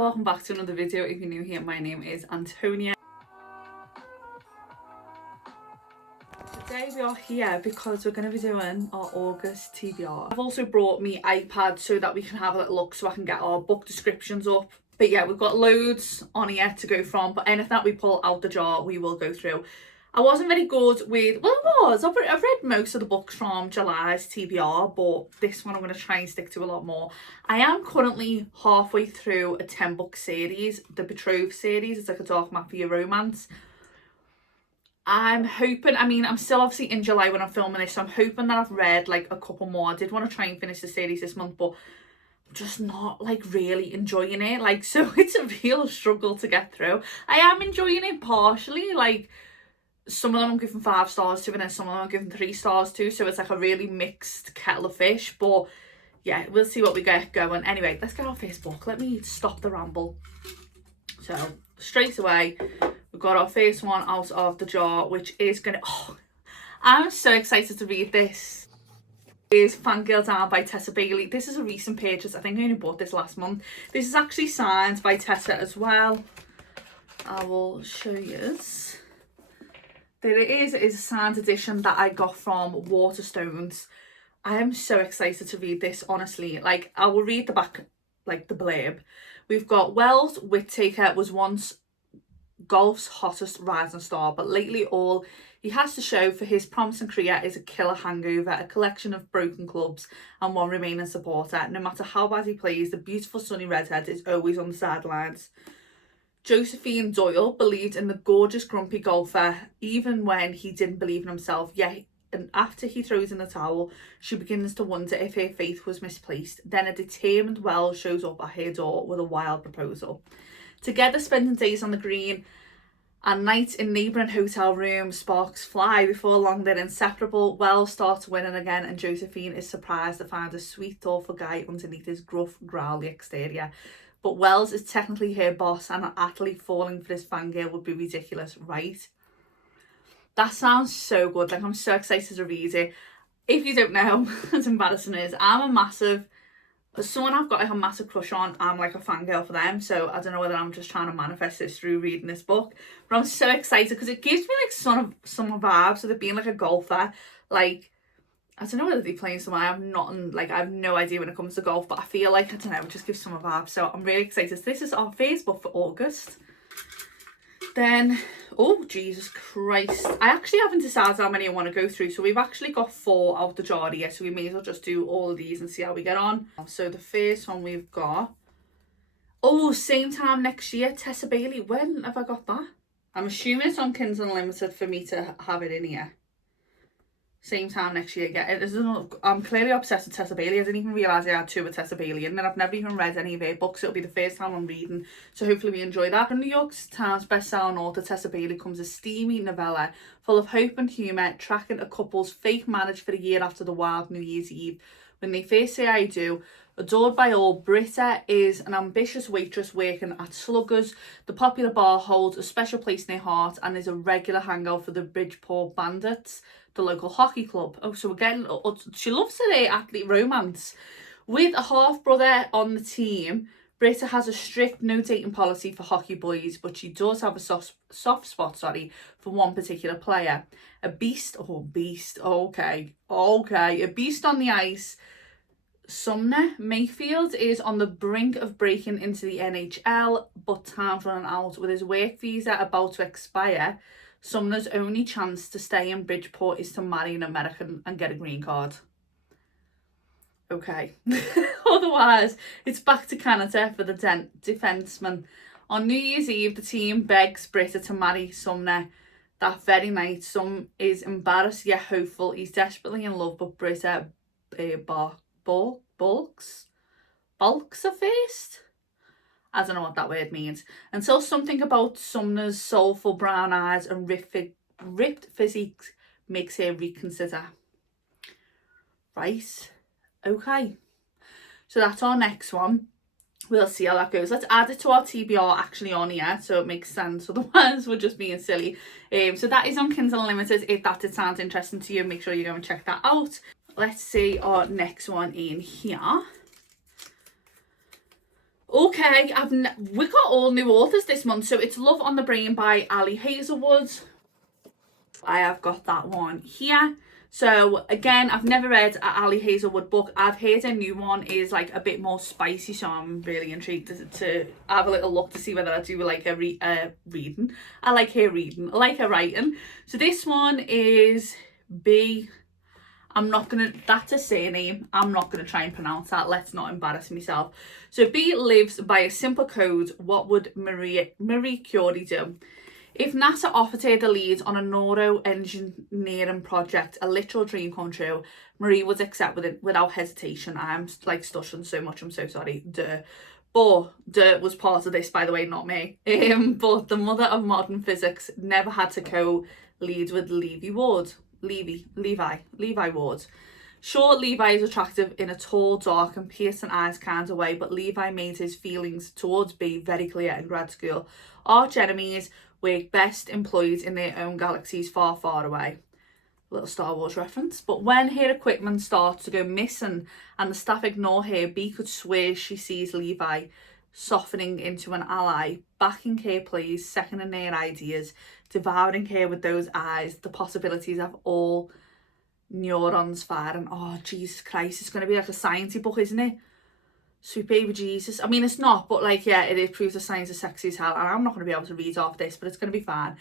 Hello, welcome back to another video. If you're new here, my name is Antonia. Today we are here because we're going to be doing our August TBR. I've also brought me iPad so that we can have a little look so I can get our book descriptions up. But yeah, we've got loads on here to go from, but anything that we pull out the jar, we will go through. I wasn't very good with, well I was, I've read most of the books from July's TBR, but this one I'm going to try and stick to a lot more. I am currently halfway through a 10-book series, the Betrothed series. It's like a dark mafia romance. I'm hoping, I mean, I'm still obviously in July when I'm filming this, so I'm hoping that I've read like a couple more. I did want to try and finish the series this month, but I'm just not like really enjoying it. Like, so it's a real struggle to get through. I am enjoying it partially, like, some of them I'm giving 5 stars to and then some of them I'm giving 3 stars to, so it's like a really mixed kettle of fish. But yeah, we'll see what we get going. Anyway, let's get our first book. Let me stop the ramble. So straight away we've got our first one out of the jar, which is gonna, oh, I'm so excited to read this. It is Fangirl Down by Tessa Bailey. This is a recent purchase. I think I only bought this last month. This is actually signed by Tessa as well. I will show you. There it is. It is a signed edition that I got from Waterstones. I am so excited to read this, honestly. Like, I will read the back, like the blurb. We've got Wells Whittaker was once golf's hottest rising star, but lately all he has to show for his promising career is a killer hangover, a collection of broken clubs and one remaining supporter. No matter how bad he plays, the beautiful sunny redhead is always on the sidelines. Josephine Doyle believed in the gorgeous grumpy golfer even when he didn't believe in himself, yet and after he throws in the towel, she begins to wonder if her faith was misplaced. Then a determined Wells shows up at her door with a wild proposal. Together spending days on the green and nights in neighbouring hotel rooms, sparks fly. Before long they're inseparable. Wells starts winning again and Josephine is surprised to find a sweet, thoughtful guy underneath his gruff, growly exterior. But Wells is technically her boss and an athlete falling for this fangirl would be ridiculous, right? That sounds so good. Like, I'm so excited to read it. If you don't know, as embarrassing as I'm a massive, someone I've got like a massive crush on, I'm like a fangirl for them. So I don't know whether I'm just trying to manifest this through reading this book. But I'm so excited because it gives me like some vibes of it being like a golfer. Like, I don't know whether they're playing somewhere. I have no idea when it comes to golf, but I feel like, I don't know, it just gives some vibes. So I'm really excited. So this is our first book for August. Then, oh Jesus Christ, I actually haven't decided how many I want to go through. So we've actually got 4 out the jar here, so we may as well just do all of these and see how we get on. So the first one we've got, oh, Same Time Next Year, Tessa Bailey. When have I got that? I'm assuming it's on Kindle Unlimited for me to have it in here. Same Time Next Year. Yeah, I'm clearly obsessed with Tessa Bailey. I didn't even realise I had 2 with Tessa Bailey, and then I've never even read any of her books. It'll be the first time I'm reading, so hopefully we enjoy that. From New York Times bestselling author Tessa Bailey comes a steamy novella full of hope and humour, tracking a couple's fake marriage for a year after the wild New Year's Eve. When they first say I do, adored by all, Britta is an ambitious waitress working at Sluggers. The popular bar holds a special place in her heart and is a regular hangout for the Bridgeport Bandits, the local hockey club. Oh, so we're getting, she loves her athlete romance. With a half-brother on the team, Britta has a strict no dating policy for hockey boys, but she does have a soft spot, for one particular player. A beast on the ice. Sumner Mayfield is on the brink of breaking into the NHL, but time's running out. With his work visa about to expire, Sumner's only chance to stay in Bridgeport is to marry an American and get a green card. Okay. Otherwise, it's back to Canada for the defenseman. On New Year's Eve, the team begs Britta to marry Sumner. That very night, Sum is embarrassed yet hopeful. He's desperately in love, but Britta bulks at first. I don't know what that word means. Until something about Sumner's soulful brown eyes and ripped physique makes her reconsider. Right. Okay. So that's our next one. We'll see how that goes. Let's add it to our TBR actually on here so it makes sense. Otherwise, we're just being silly. So that is on Kindle Unlimited. If that did sound interesting to you, make sure you go and check that out. Let's see our next one in here. Okay, we got all new authors this month. So it's Love on the Brain by Ali Hazelwood. I have got that one here. So again, I've never read an Ali Hazelwood book. I've heard a new one is like a bit more spicy, so I'm really intrigued to have a little look to see whether I do like a reading. I like her reading. I like her writing. So this one is that's a surname. I'm not gonna try and pronounce that. Let's not embarrass myself. So B lives by a simple code. What would Marie Curie do? If NASA offered her the lead on a neuroengineering project, a literal dream come true, Marie would accept without hesitation. I'm like stuttering so much, I'm so sorry. But was part of this, by the way, not me. But the mother of modern physics never had to co-lead with Levi Ward. Sure, Levi is attractive in a tall, dark and piercing eyes kind of way, but Levi made his feelings towards B very clear in grad school. Arch enemies were best employed in their own galaxies far, far away. Little Star Wars reference. But when her equipment starts to go missing and the staff ignore her, B could swear she sees Levi softening into an ally, backing her plays, seconding her ideas, devouring her with those eyes, the possibilities of all neurons firing. Oh, Jesus Christ, it's going to be like a sciencey book, isn't it? Sweet baby Jesus. I mean, it's not, but like, yeah, it proves the science is sexy as hell, and I'm not going to be able to read off this, but it's going to be fine.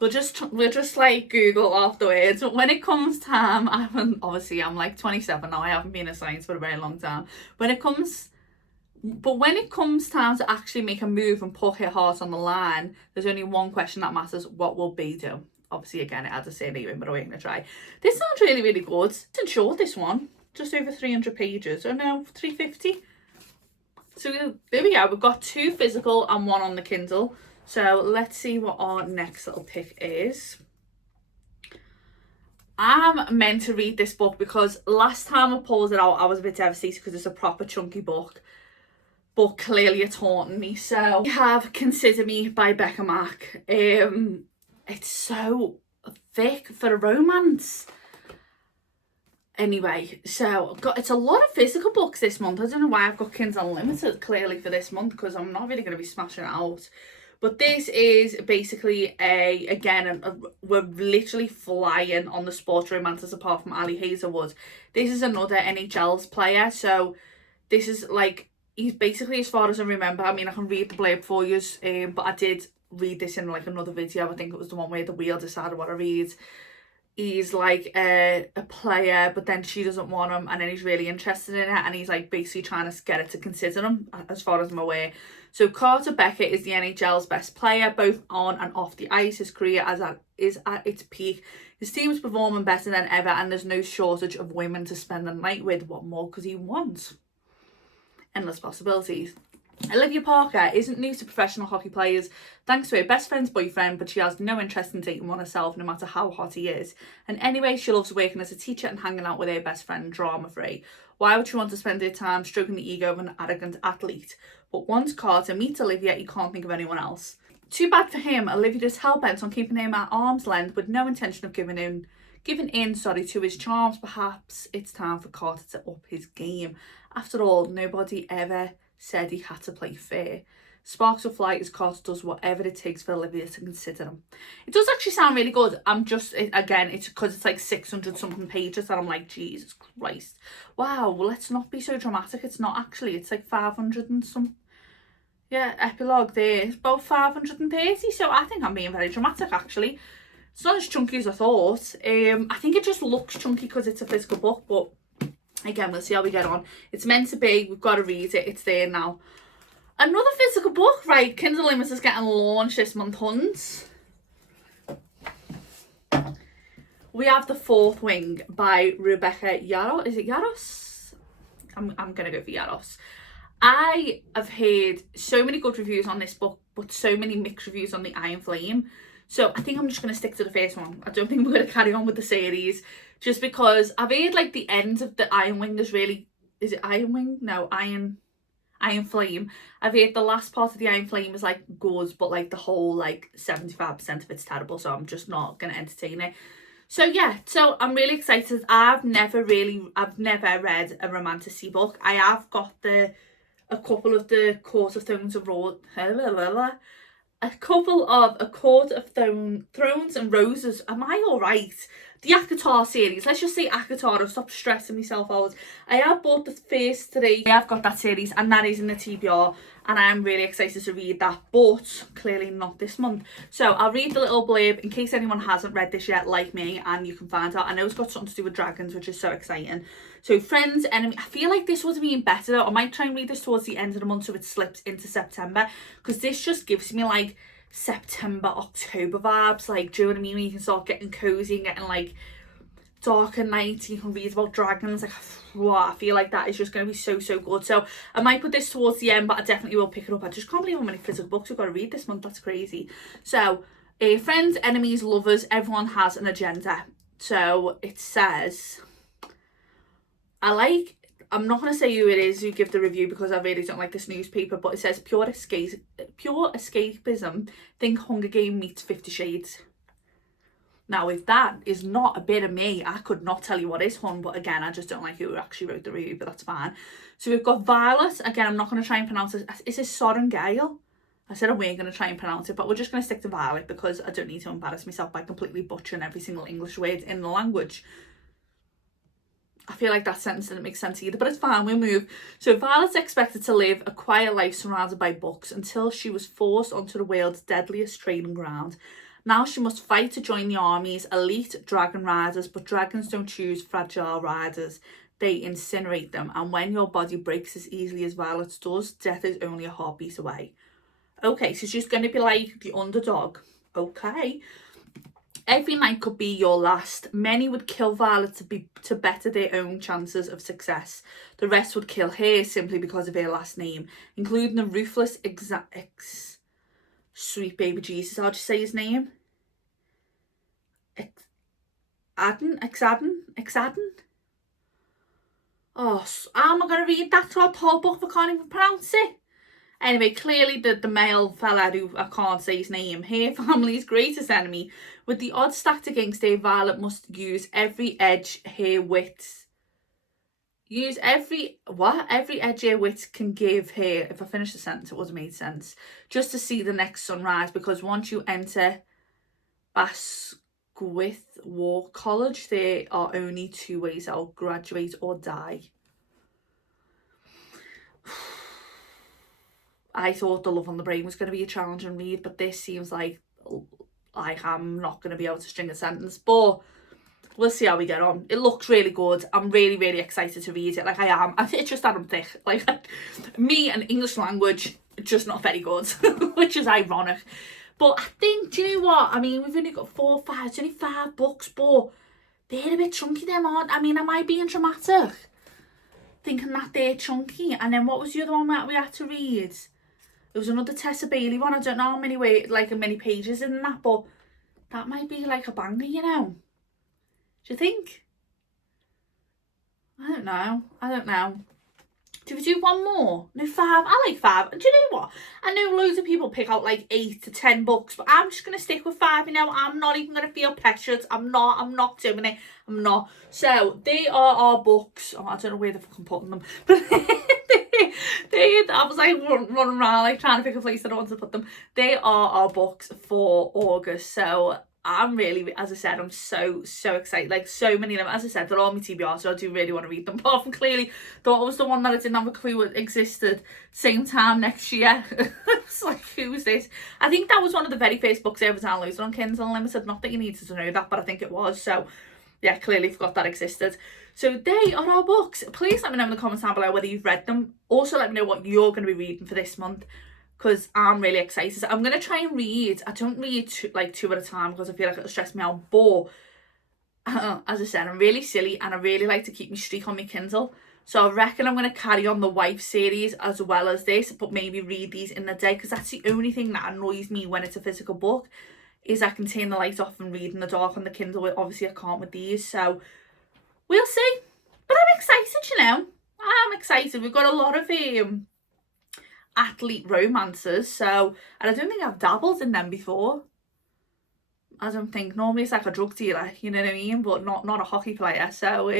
We'll just like Google off the words. But when it comes time, I'm like 27 now. I haven't been in science for a very long time. When it comes time to actually make a move and put her heart on the line, there's only one question that matters: what will B do? Obviously, again, it had to say anyway, but I'm going to try. This sounds really, really good. It's short, this one. Just over 300 pages. Oh no, 350. So there we go. We've got 2 physical and 1 on the Kindle. So let's see what our next little pick is. I'm meant to read this book because last time I pulled it out, I was a bit devastated because it's a proper chunky book. But clearly it's haunting me. So we have Consider Me by Becca Mack. It's so thick for a romance. Anyway, so it's a lot of physical books this month. I don't know why I've got Kindle Unlimited clearly for this month, because I'm not really going to be smashing it out. But this is basically we're literally flying on the sports romances apart from Ali Hazelwood. This is another NHL's player. So this is like, he's basically, as far as I remember, I mean, I can read the blurb for you, but I did read this in like another video. I think it was the one where the wheel decided what to read. He's like a player, but then she doesn't want him, and then he's really interested in it, and he's like basically trying to get her to consider him, as far as I'm aware. So Carter Beckett is the NHL's best player, both on and off the ice. His career is at its peak. His team's performing better than ever, and there's no shortage of women to spend the night with. What more could he want? Endless possibilities. Olivia Parker isn't new to professional hockey players thanks to her best friend's boyfriend, but she has no interest in dating one herself, no matter how hot he is. And anyway, she loves working as a teacher and hanging out with her best friend, drama-free. Why would she want to spend her time stroking the ego of an arrogant athlete? But once Carter meets Olivia, he can't think of anyone else. Too bad for him. Olivia is hell-bent on keeping him at arm's length with no intention of giving in to his charms. Perhaps it's time for Carter to up his game. After all, nobody ever said he had to play fair. Sparks will fly as Carter does whatever it takes for Olivia to consider him. It does actually sound really good. It's because it's like 600 something pages that I'm like, Jesus Christ. Wow, well, let's not be so dramatic. It's not actually. It's like 500 and some. Yeah, epilogue there. It's about 530. So I think I'm being very dramatic, actually. It's not as chunky as I thought. I think it just looks chunky because it's a physical book, but again, we'll see how we get on. It's meant to be. We've got to read it. It's there now. Another physical book, right? Kindle Unlimited is getting launched this month, Huns. We have The Fourth Wing by Rebecca Yarros. Is it Yarros? I'm going to go for Yarros. I have heard so many good reviews on this book, but so many mixed reviews on The Iron Flame. So I think I'm just going to stick to the first one. I don't think we're going to carry on with the series, just because I've heard like the end of The Iron Wing is really... Is it Iron Wing? No, Iron Flame. I've heard the last part of The Iron Flame is like good, but like the whole like 75% of it's terrible, so I'm just not going to entertain it. So yeah, so I'm really excited. I've never read a romantasy book. I have got the a couple of the Court of Thrones and Thrones and Roses. Am I alright? The ACOTAR series. Let's just say ACOTAR and stop stressing myself out. I have bought the first 3. I have got that series and that is in the TBR and I'm really excited to read that, but clearly not this month. So I'll read the little blurb in case anyone hasn't read this yet like me, and you can find out. I know it's got something to do with dragons, which is so exciting. So friends, enemy. I feel like this would have been better though. I might try and read this towards the end of the month so it slips into September, because this just gives me like September, October vibes. Like, do you know what I mean? When you can start getting cozy and getting like darker nights, you can read about dragons. Like, wow, I feel like that is just going to be so good. So I might put this towards the end, but I definitely will pick it up. I just can't believe how many physical books we've got to read this month. That's crazy. So friends, enemies, lovers, everyone has an agenda. So it says, I'm not going to say who it is who give the review because I really don't like this newspaper, but it says pure escapism, think Hunger Game meets 50 Shades. Now, if that is not a bit of me, I could not tell you what is, hun, but again, I just don't like who actually wrote the review, but that's fine. So we've got Violet. Again, I'm not going to try and pronounce it. Is it Sorengale? I said I weren't going to try and pronounce it, but we're just going to stick to Violet because I don't need to embarrass myself by completely butchering every single English word in the language. I feel like that sentence didn't make sense either, but it's fine, we'll move. So Violet's expected to live a quiet life surrounded by books until she was forced onto the world's deadliest training ground. Now she must fight to join the army's elite dragon riders, but dragons don't choose fragile riders. They incinerate them, and when your body breaks as easily as Violet's does, death is only a heartbeat away. Okay, so she's going to be like the underdog. Okay. Every night could be your last. Many would kill Violet to better their own chances of success. The rest would kill her simply because of her last name, including the ruthless sweet baby Jesus. How'd you say his name? Exaden? Oh, how am I going to read that throughout the whole book if I can't even pronounce it? Anyway, clearly the male fella who I can't say his name, her family's greatest enemy. With the odds stacked against her, Violet must use every edge her wits. Every edge her wits can give her. If I finish the sentence, it would have made sense. Just to see the next sunrise, because once you enter Basquith War College, there are only 2 ways out: graduate or die. I thought The Love on the Brain was going to be a challenging read, but this seems like I am not going to be able to string a sentence, but we'll see how we get on. It looks really good. I'm really excited to read it. Like, I am. It's just that I'm thick. Like, me and English language, just not very good, which is ironic. But I think, do you know what? I mean, we've only got 4 or 5, it's only 5 books, but they're a bit chunky, them aren't. I mean, am I being dramatic? Thinking that they're chunky. And then what was the other one that we had to read? There was another Tessa Bailey one. I don't know how many many pages in that, but that might be like a banger, you know. Do you think? I don't know. Do we do one more? No, 5. I like 5. Do you know what? I know loads of people pick out like 8 to 10 books, but I'm just going to stick with 5, you know. I'm not even going to feel pressured. I'm not doing it. I'm not. So, they are our books. Oh, I don't know where the fuck I'm putting them. But I was like running around like trying to pick a place that I want to put them. They are our books for August. So I'm really, as I said, I'm so excited. Like, so many of them, as I said, they're all my TBR, so I do really want to read them. Apart from clearly, thought it was the one that I didn't have a clue it existed. Same time next year. It's like, who was this? I think that was one of the very first books I ever downloaded on Kindle Unlimited. Not that you needed to know that, but I think it was. So yeah, clearly forgot that existed. So they are our books. Please let me know in the comments down below whether you've read them. Also let me know what you're going to be reading for this month, because I'm really excited. I'm going to try and read. I don't read 2 at a time because I feel like it'll stress me out. But as I said, I'm really silly and I really like to keep my streak on my Kindle. So I reckon I'm going to carry on the Wife series as well as this, but maybe read these in the day, because that's the only thing that annoys me when it's a physical book, is I can turn the light off and read in the dark on the Kindle. Obviously I can't with these, so we'll see. But I'm excited, you know. I'm excited. We've got a lot of athlete romances, so, and I don't think I've dabbled in them before. I don't think. Normally it's like a drug dealer, you know what I mean, but not a hockey player. So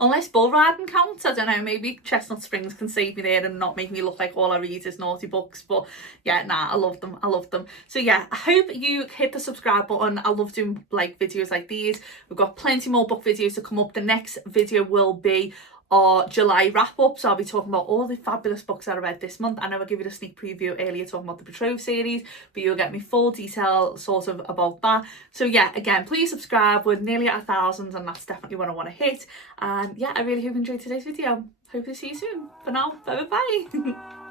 Unless bull riding counts, I don't know, maybe Chestnut Springs can save me there and not make me look like all I read is naughty books. But yeah, nah, I love them. I love them. So yeah, I hope you hit the subscribe button. I love doing like videos like these. We've got plenty more book videos to come up. The next video will be our July wrap up, so I'll be talking about all the fabulous books that I read this month. I know I gave you a sneak preview earlier talking about the Betrothed series, but you'll get me full detail sort of about that. So yeah, again, please subscribe. We're nearly at 1,000 and that's definitely what I want to hit. And yeah, I really hope you enjoyed today's video. Hope to see you soon. For now, bye bye.